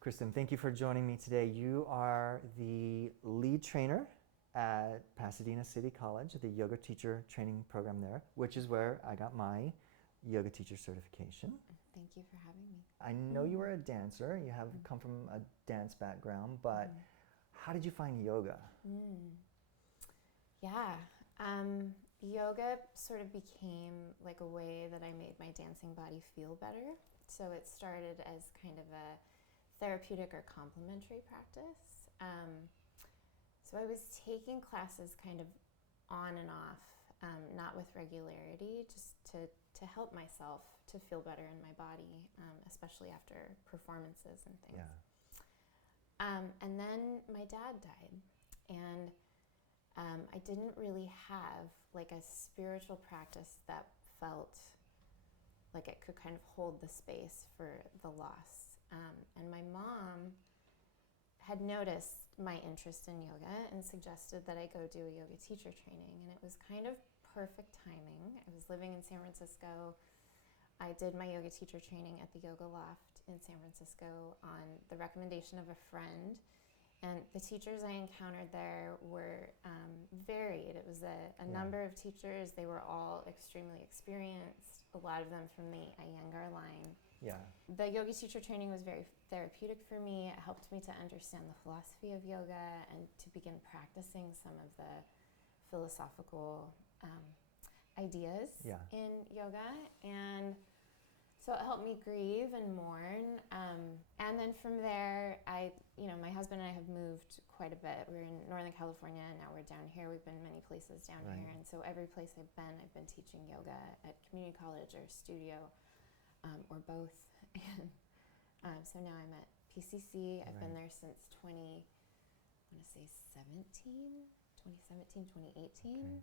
Kristin, thank you for joining me today. You are the lead trainer at Pasadena City College, the yoga teacher training program there, which is where I got my yoga teacher certification. Thank you for having me. I know you were a dancer. You have come from a dance background, but how did you find yoga? Yeah, yoga sort of became like a way that I made my dancing body feel better. So it started as kind of a therapeutic or complementary practice. So I was taking classes kind of on and off, not with regularity, just to help myself to feel better in my body, especially after performances and things. Yeah. And then my dad died, and I didn't really have like a spiritual practice that felt like it could kind of hold the space for the loss. And my mom had noticed my interest in yoga and suggested that I go do a yoga teacher training. And it was kind of perfect timing. I was living in San Francisco. I did my yoga teacher training at the Yoga Loft in San Francisco on the recommendation of a friend. And the teachers I encountered there were varied. It was a number of teachers. They were all extremely experienced, a lot of them from the Iyengar line. Yeah. The yoga teacher training was very therapeutic for me. It helped me to understand the philosophy of yoga and to begin practicing some of the philosophical ideas in yoga. And so it helped me grieve and mourn. And then from there, my husband and I have moved quite a bit. We're in Northern California, and now we're down here. We've been many places down here. And so every place I've been teaching yoga at community college or studio, or both. And so now I'm at PCC. I've been there since 2017, 2018.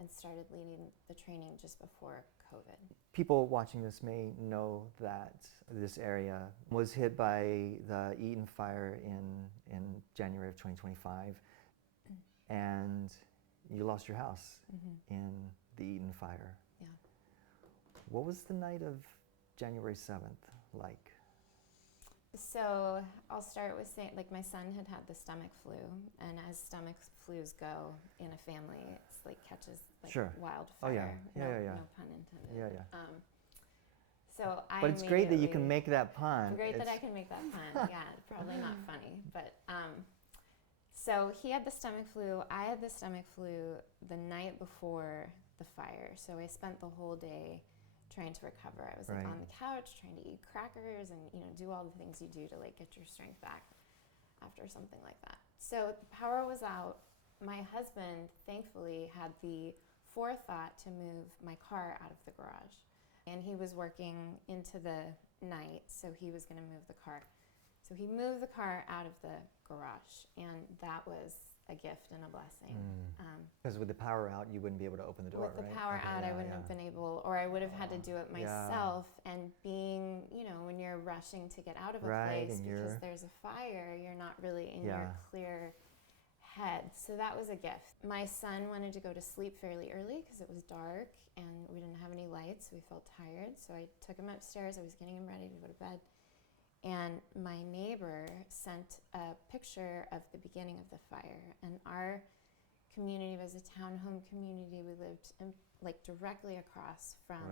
And started leading the training just before COVID. People watching this may know that this area was hit by the Eaton Fire in January of 2025, and you lost your house in the Eaton Fire. Yeah. What was the night of January 7th like? So I'll start with saying, like, my son had the stomach flu, and as stomach flus go in a family, it's like catches like wildfire. No pun intended. So I. But it's great that you can make that pun. Great that I can make that pun. Yeah, probably not funny, but so he had the stomach flu. I had the stomach flu the night before the fire. So I spent the whole day trying to recover. I was like on the couch trying to eat crackers and do all the things you do to like get your strength back after something like that. So the power was out. My husband thankfully had the forethought to move my car out of the garage, and he was working into the night, so he was going to move the car. So he moved the car out of the garage, and that was a gift and a blessing. Because with the power out, you wouldn't be able to open the door, With the power out, I wouldn't have been able, or I would have had to do it myself. And being, when you're rushing to get out of a place because there's a fire, you're not really in your clear head. So that was a gift. My son wanted to go to sleep fairly early because it was dark and we didn't have any lights. So we felt tired. So I took him upstairs. I was getting him ready to go to bed. And my neighbor sent a picture of the beginning of the fire. And our community was a townhome community. We lived directly across from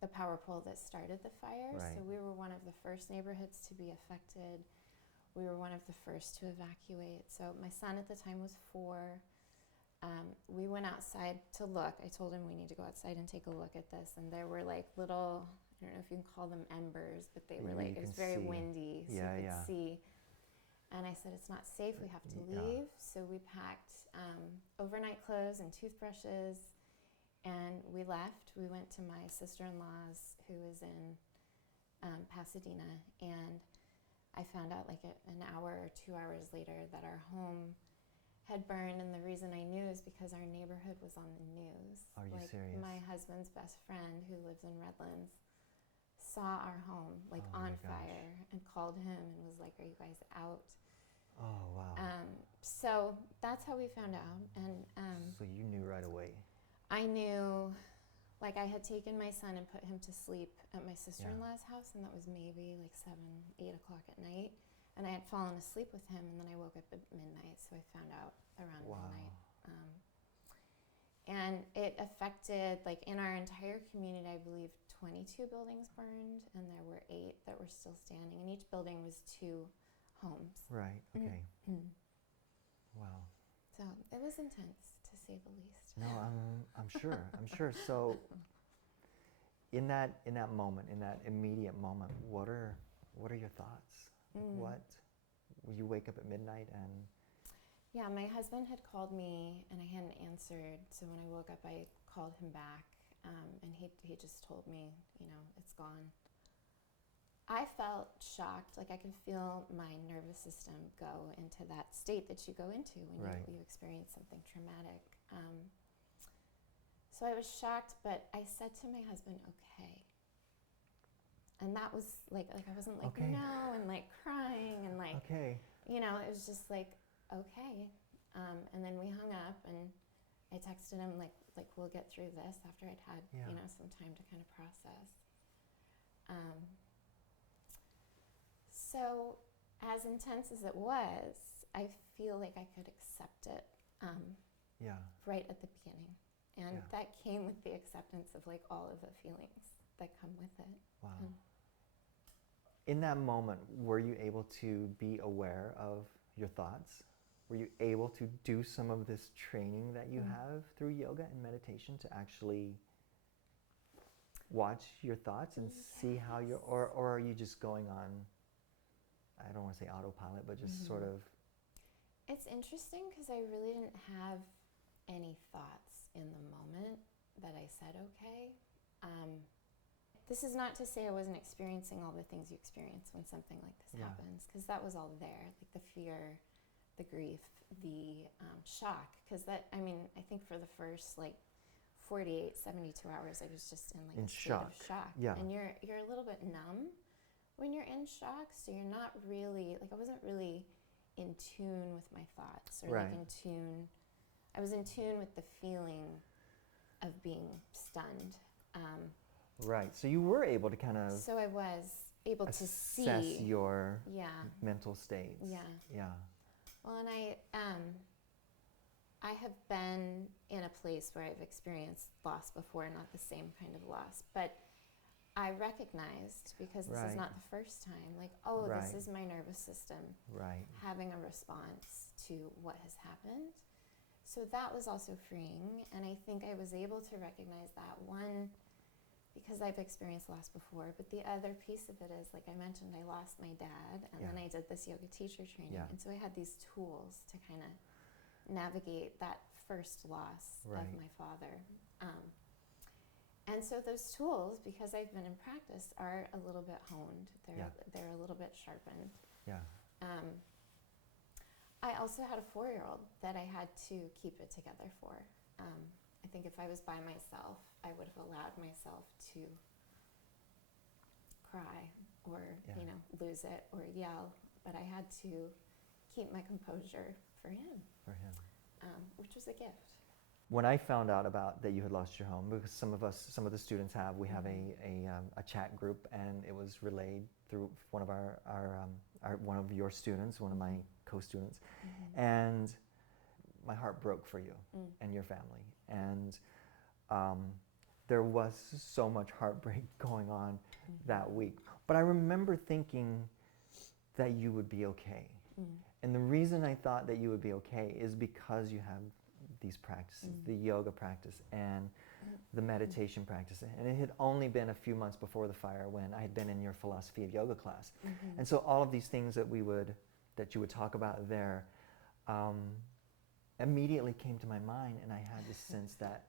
the power pole that started the fire. So we were one of the first neighborhoods to be affected. We were one of the first to evacuate. So my son at the time was 4. We went outside to look. I told him we need to go outside and take a look at this. And there were like little, I don't know if you can call them embers, but they were it was very windy, so you could see. And I said, it's not safe, we have to leave. So we packed overnight clothes and toothbrushes, and we left. We went to my sister-in-law's, who is in Pasadena, and I found out like an hour or 2 hours later that our home had burned, and the reason I knew is because our neighborhood was on the news. Are you serious? My husband's best friend, who lives in Redlands, saw our home on fire and called him and was like, are you guys out? Oh, wow. So that's how we found out. And so you knew right away? I knew, like, I had taken my son and put him to sleep at my sister-in-law's house, and that was maybe like 7, 8 o'clock at night. And I had fallen asleep with him, and then I woke up at midnight, so I found out around midnight. And it affected, like, in our entire community, I believe 22 buildings burned, and there were 8 that were still standing, and each building was 2 homes. Right, okay. Wow. So it was intense, to say the least. No, I'm sure. So in that moment, in that immediate moment, what are your thoughts? What, you wake up at midnight and... Yeah, my husband had called me and I hadn't answered. So when I woke up, I called him back, and he just told me, you know, it's gone. I felt shocked, like I could feel my nervous system go into that state that you go into when you experience something traumatic. So I was shocked, but I said to my husband, okay. And that was like I wasn't like, no, and like crying and like, you know, it was just like, okay. And then we hung up and I texted him like we'll get through this after I'd had, you know, some time to kind of process. So as intense as it was, I feel like I could accept it right at the beginning. And that came with the acceptance of like all of the feelings that come with it. Wow. In that moment, were you able to be aware of your thoughts? Were you able to do some of this training that you have through yoga and meditation to actually watch your thoughts and see how you're, or are you just going on, I don't want to say autopilot, but just sort of... It's interesting because I really didn't have any thoughts in the moment that I said okay. This is not to say I wasn't experiencing all the things you experience when something like this happens, because that was all there, like the fear, the grief, the shock, because that, I mean, I think for the first like 48, 72 hours, I was just in like a state of shock. Yeah. And you're a little bit numb when you're in shock, so you're not really, like I wasn't really in tune with my thoughts, or like in tune, I was in tune with the feeling of being stunned. Right, so you were able to kind of... So I was able to see... Assess your mental states. Yeah. Well, and I have been in a place where I've experienced loss before, not the same kind of loss, but I recognized, because this is not the first time, like, oh, this is my nervous system having a response to what has happened. So that was also freeing, and I think I was able to recognize that, one, because I've experienced loss before, but the other piece of it is, like I mentioned, I lost my dad, and then I did this yoga teacher training, and so I had these tools to kind of navigate that first loss of my father. And so those tools, because I've been in practice, are a little bit honed. They're a little bit sharpened. I also had a 4-year-old that I had to keep it together for. I think if I was by myself, I would have allowed myself to cry or, you know, lose it or yell, but I had to keep my composure for him. Which was a gift. When I found out about that you had lost your home, because some of the students have, we have a chat group, and it was relayed through one of one of your students, one of my co-students, and my heart broke for you and your family, and there was so much heartbreak going on that week. But I remember thinking that you would be okay, and the reason I thought that you would be okay is because you have these practices, the yoga practice and the meditation practice. And it had only been a few months before the fire when I had been in your philosophy of yoga class. And so all of these things that you would talk about there immediately came to my mind, and I had this sense that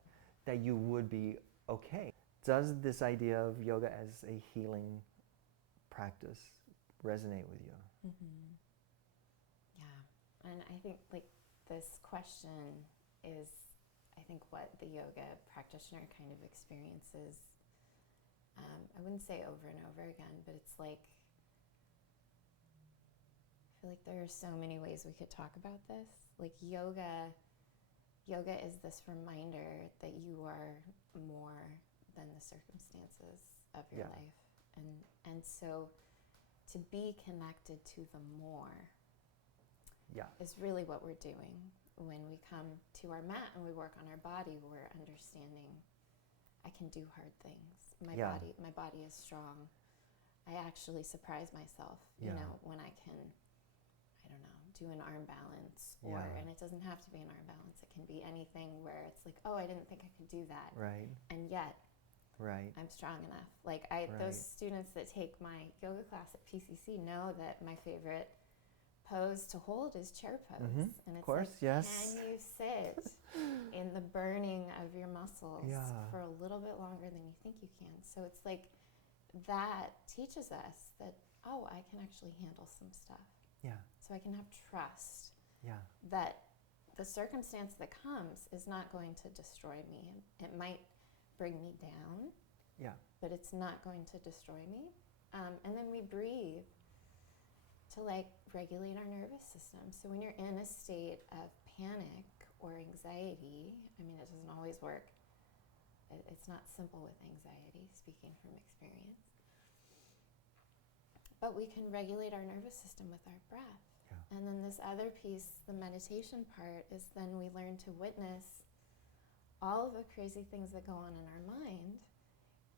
you would be okay. Does this idea of yoga as a healing practice resonate with you? Yeah, and I think like this question is, I think, what the yoga practitioner kind of experiences. I wouldn't say over and over again, but it's like, I feel like there are so many ways we could talk about this. Like yoga is this reminder that you are more than the circumstances of your life. And so to be connected to the more Yeah. is really what we're doing. When we come to our mat and we work on our body, we're understanding I can do hard things. My body is strong. I actually surprise myself, you know, when I can, I don't know, do an arm balance and it doesn't have to be an arm balance. It can be anything where it's like, oh, I didn't think I could do that. Right. And yet Right. I'm strong enough. Like those students that take my yoga class at PCC know that my favorite pose to hold is chair pose. Mm-hmm. And it's of course, like, yes. can you sit in the burning of your muscles for a little bit longer than you think you can? So it's like that teaches us that, oh, I can actually handle some stuff. Yeah. So I can have trust Yeah. that the circumstance that comes is not going to destroy me. It might bring me down, but it's not going to destroy me. And then we breathe to like regulate our nervous system. So when you're in a state of panic or anxiety, I mean, it doesn't always work. It's not simple with anxiety, speaking from experience. But we can regulate our nervous system with our breath. Yeah. And then this other piece, the meditation part, is then we learn to witness all of the crazy things that go on in our mind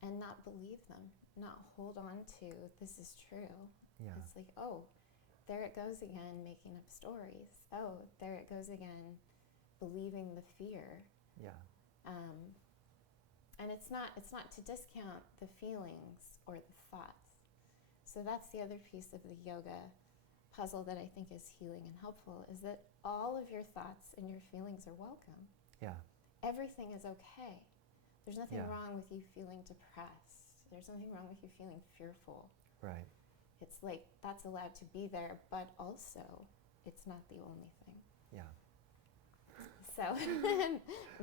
and not believe them, not hold on to, this is true. Yeah. It's like, oh, there it goes again, making up stories. Oh, there it goes again, believing the fear. Yeah. And it's not to discount the feelings or the thoughts. So that's the other piece of the yoga puzzle that I think is healing and helpful, is that all of your thoughts and your feelings are welcome. Yeah. Everything is okay. There's nothing Yeah. wrong with you feeling depressed. There's nothing wrong with you feeling fearful. Right. It's like that's allowed to be there, but also it's not the only thing. Yeah. So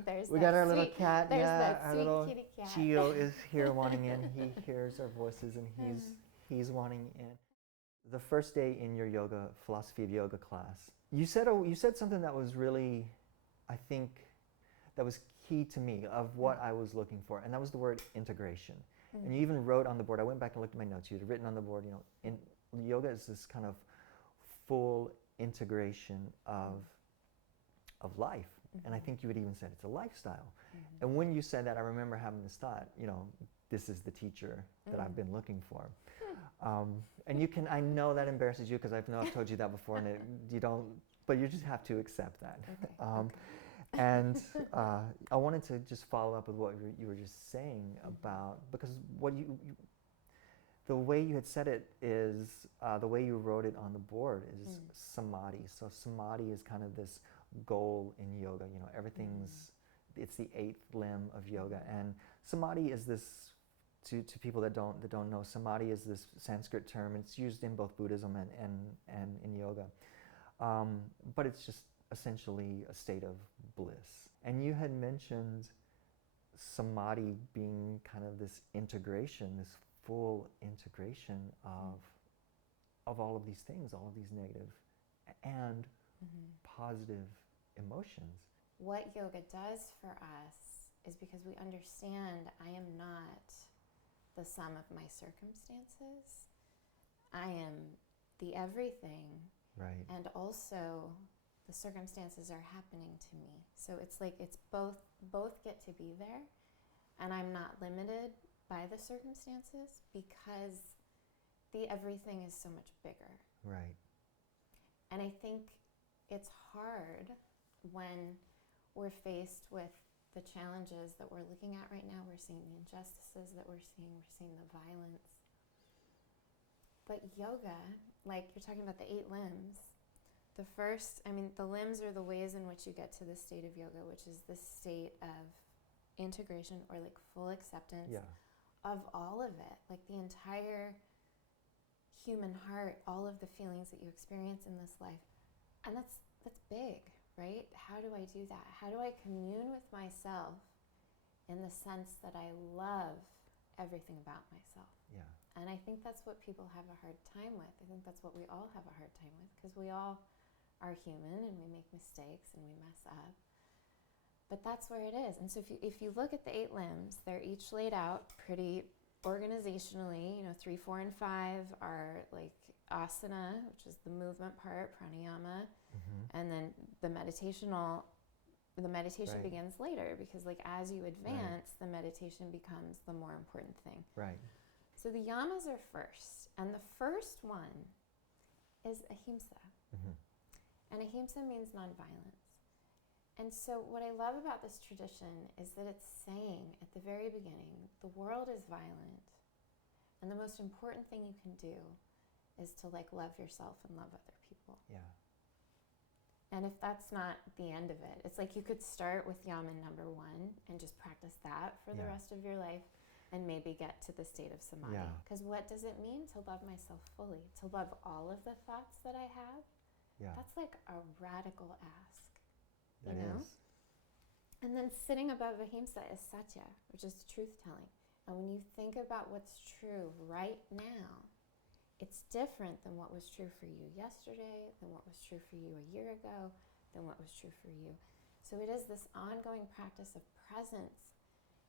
there's We that got our sweet, little cat. there's Yeah, that our sweet little kitty cat. Gio is here wanting in. He hears our voices and he's wanting in. The first day in your yoga philosophy of yoga class, you said something that was really, I think, that was key to me of what I was looking for, and that was the word integration. And you even wrote on the board. I went back and looked at my notes. You had written on the board, you know, yoga is this kind of full integration of life. And I think you had even said it's a lifestyle. And when you said that, I remember having this thought, you know, this is the teacher that I've been looking for. And you can, I know that embarrasses you because I've told you that before, and you don't, but you just have to accept that. Okay. And I wanted to just follow up with what you were just saying about, because what the way you had said it is, the way you wrote it on the board is samadhi. So samadhi is kind of this goal in yoga. You know, everything's, it's the 8th limb of yoga, and samadhi is this. To people that don't know, samadhi is this Sanskrit term. It's used in both Buddhism and in yoga, but it's just essentially a state of bliss. And you had mentioned samadhi being kind of this integration, this full integration of all of these things, all of these negative and positive emotions. What yoga does for us is, because we understand I am not the sum of my circumstances. I am the everything. Right. And also the circumstances are happening to me. So it's like it's both get to be there, and I'm not limited by the circumstances because the everything is so much bigger. Right. And I think it's hard when we're faced with the challenges that we're looking at right now. We're seeing the injustices that we're seeing the violence. But yoga, like you're talking about the 8 limbs, the limbs are the ways in which you get to this state of yoga, which is this state of integration or like full acceptance of all of it, like the entire human heart, all of the feelings that you experience in this life. And that's big. Right? How do I do that? How do I commune with myself in the sense that I love everything about myself? Yeah. And I think that's what people have a hard time with. I think that's what we all have a hard time with, because we all are human and we make mistakes and we mess up. But that's where it is. And so if you look at the 8 limbs, they're each laid out pretty organizationally, 3, 4, and 5 are like asana, which is the movement part, pranayama, and then the meditation begins later, because like as you advance, the meditation becomes the more important thing. Right. So the yamas are first, and the first one is ahimsa. And ahimsa means nonviolence. And so what I love about this tradition is that it's saying at the very beginning, the world is violent, and the most important thing you can do is to like love yourself and love other people. Yeah. And if that's not the end of it, it's like you could start with yama number 1 and just practice that for the rest of your life and maybe get to the state of samadhi. Because what does it mean to love myself fully? To love all of the thoughts that I have? Yeah. That's like a radical ask. It is. And then sitting above ahimsa is satya, which is truth-telling. And when you think about what's true right now, it's different than what was true for you yesterday, than what was true for you a year ago, than what was true for you. So it is this ongoing practice of presence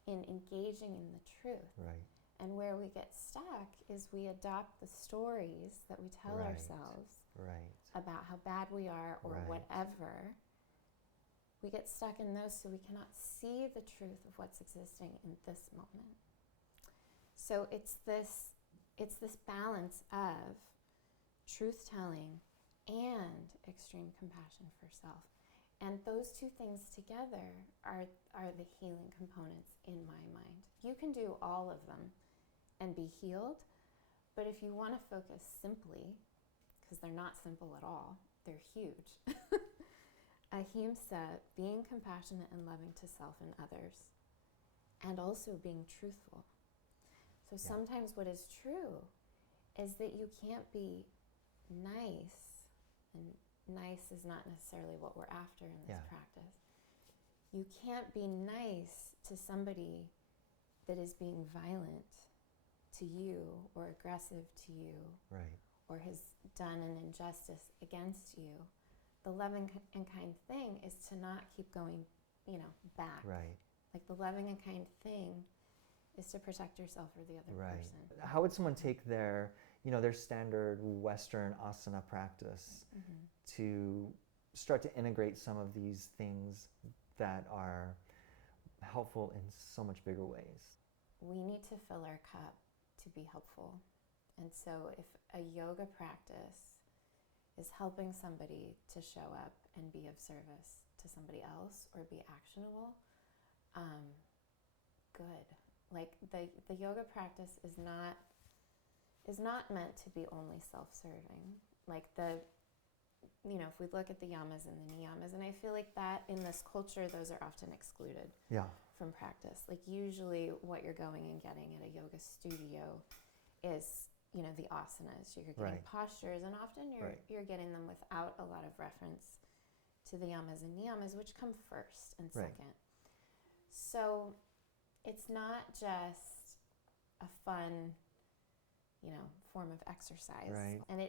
in engaging in the truth. Right. And where we get stuck is we adopt the stories that we tell ourselves about how bad we are or whatever. We get stuck in those, so we cannot see the truth of what's existing in this moment. So it's this balance of truth-telling and extreme compassion for self. And those two things together are the healing components in my mind. You can do all of them and be healed, but if you want to focus simply, because they're not simple at all, they're huge. Ahimsa, being compassionate and loving to self and others, and also being truthful. So sometimes what is true is that you can't be nice, and nice is not necessarily what we're after in this practice. You can't be nice to somebody that is being violent to you or aggressive to you or has done an injustice against you. The loving and kind thing is to not keep going, back. Right. Like the loving and kind thing is to protect yourself or the other person. How would someone take their standard Western asana practice to start to integrate some of these things that are helpful in so much bigger ways? We need to fill our cup to be helpful. And so if a yoga practice is helping somebody to show up and be of service to somebody else or be actionable, good. Like the yoga practice is not meant to be only self-serving. Like if we look at the yamas and the niyamas, and I feel like that in this culture, those are often excluded from practice. Like usually what you're going and getting at a yoga studio is the asanas. You're getting postures, and often you're getting them without a lot of reference to the yamas and niyamas, which come first and second. So it's not just a fun, form of exercise. Right. And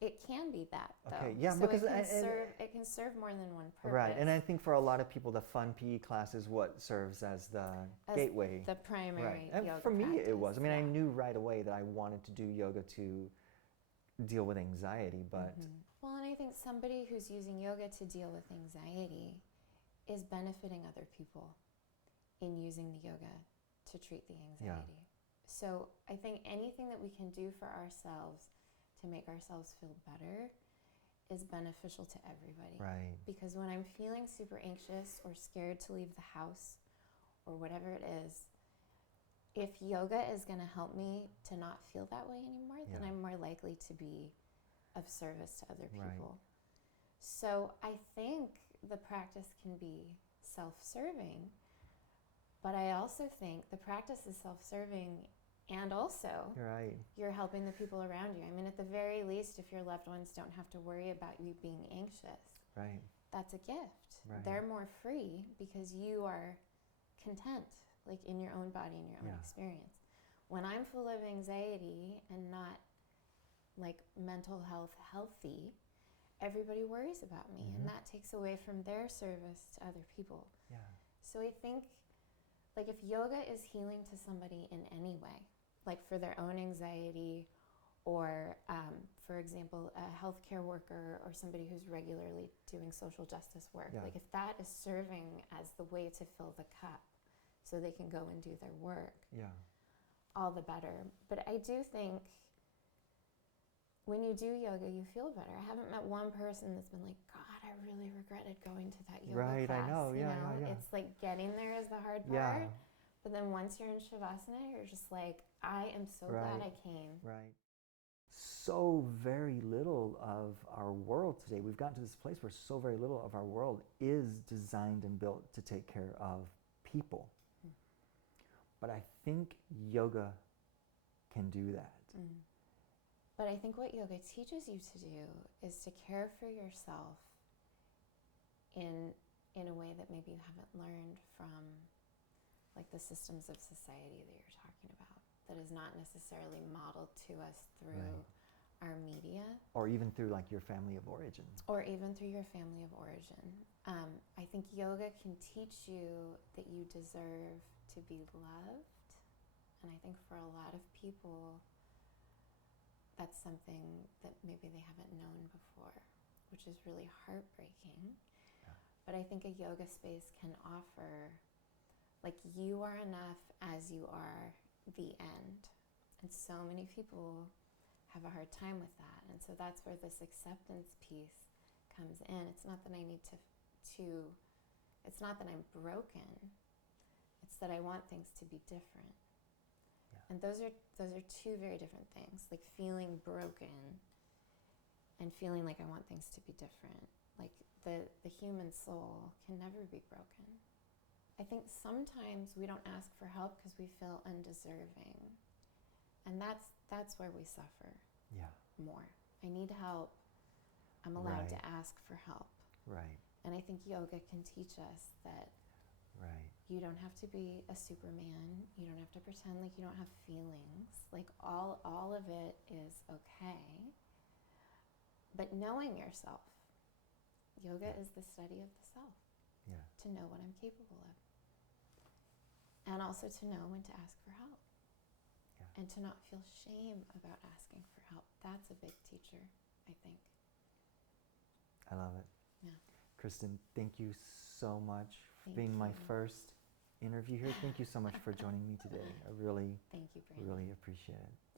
it can be that, though. Okay, yeah, so because it can serve more than one purpose. Right, and I think for a lot of people, the fun PE class is what serves as the gateway. The primary and yoga for me, practice. it was. I mean, I knew right away that I wanted to do yoga to deal with anxiety, but... Well, and I think somebody who's using yoga to deal with anxiety is benefiting other people in using the yoga to treat the anxiety. So I think anything that we can do for ourselves to make ourselves feel better is beneficial to everybody. Right. Because when I'm feeling super anxious or scared to leave the house or whatever it is, if yoga is going to help me to not feel that way anymore, then I'm more likely to be of service to other people. Right. So I think the practice can be self-serving, but I also think the practice is self-serving and also you're helping the people around you. I mean, at the very least, if your loved ones don't have to worry about you being anxious, that's a gift. Right. They're more free because you are content, like in your own body and your own experience. When I'm full of anxiety and not like mental health healthy, everybody worries about me, and that takes away from their service to other people. Yeah. So I think, like, if yoga is healing to somebody in any way, like for their own anxiety, or for example, a healthcare worker or somebody who's regularly doing social justice work. Like if that is serving as the way to fill the cup so they can go and do their work, all the better. But I do think when you do yoga, you feel better. I haven't met one person that's been like, God, I really regretted going to that yoga class. I know, you know? It's like getting there is the hard part. But then once you're in Shavasana, you're just like, I am so glad I came. So very little of our world today, we've gotten to this place where so very little of our world is designed and built to take care of people. But I think yoga can do that. But I think what yoga teaches you to do is to care for yourself in a way that maybe you haven't learned from like the systems of society that you're talking about, that is not necessarily modeled to us through our media. Or even through like your family of origin. Or even through your family of origin. I think yoga can teach you that you deserve to be loved. And I think for a lot of people, that's something that maybe they haven't known before, which is really heartbreaking. But I think a yoga space can offer, like, you are enough as you are, the end. And so many people have a hard time with that. And so that's where this acceptance piece comes in. It's not that I need to it's not that I'm broken. It's that I want things to be different. And those are two very different things, like feeling broken and feeling like I want things to be different. Like the human soul can never be broken. I think sometimes we don't ask for help because we feel undeserving. And that's where we suffer more. I need help. I'm allowed to ask for help. And I think yoga can teach us that you don't have to be a Superman. You don't have to pretend like you don't have feelings. Like all of it is okay. But knowing yourself, yoga is the study of the self. To know what I'm capable of. And also to know when to ask for help. And to not feel shame about asking for help. That's a big teacher, I think. I love it. Kristin, thank you so much for being my first interview here. Thank you so much for joining me today. I really, thank you, Brandon. Really appreciate it.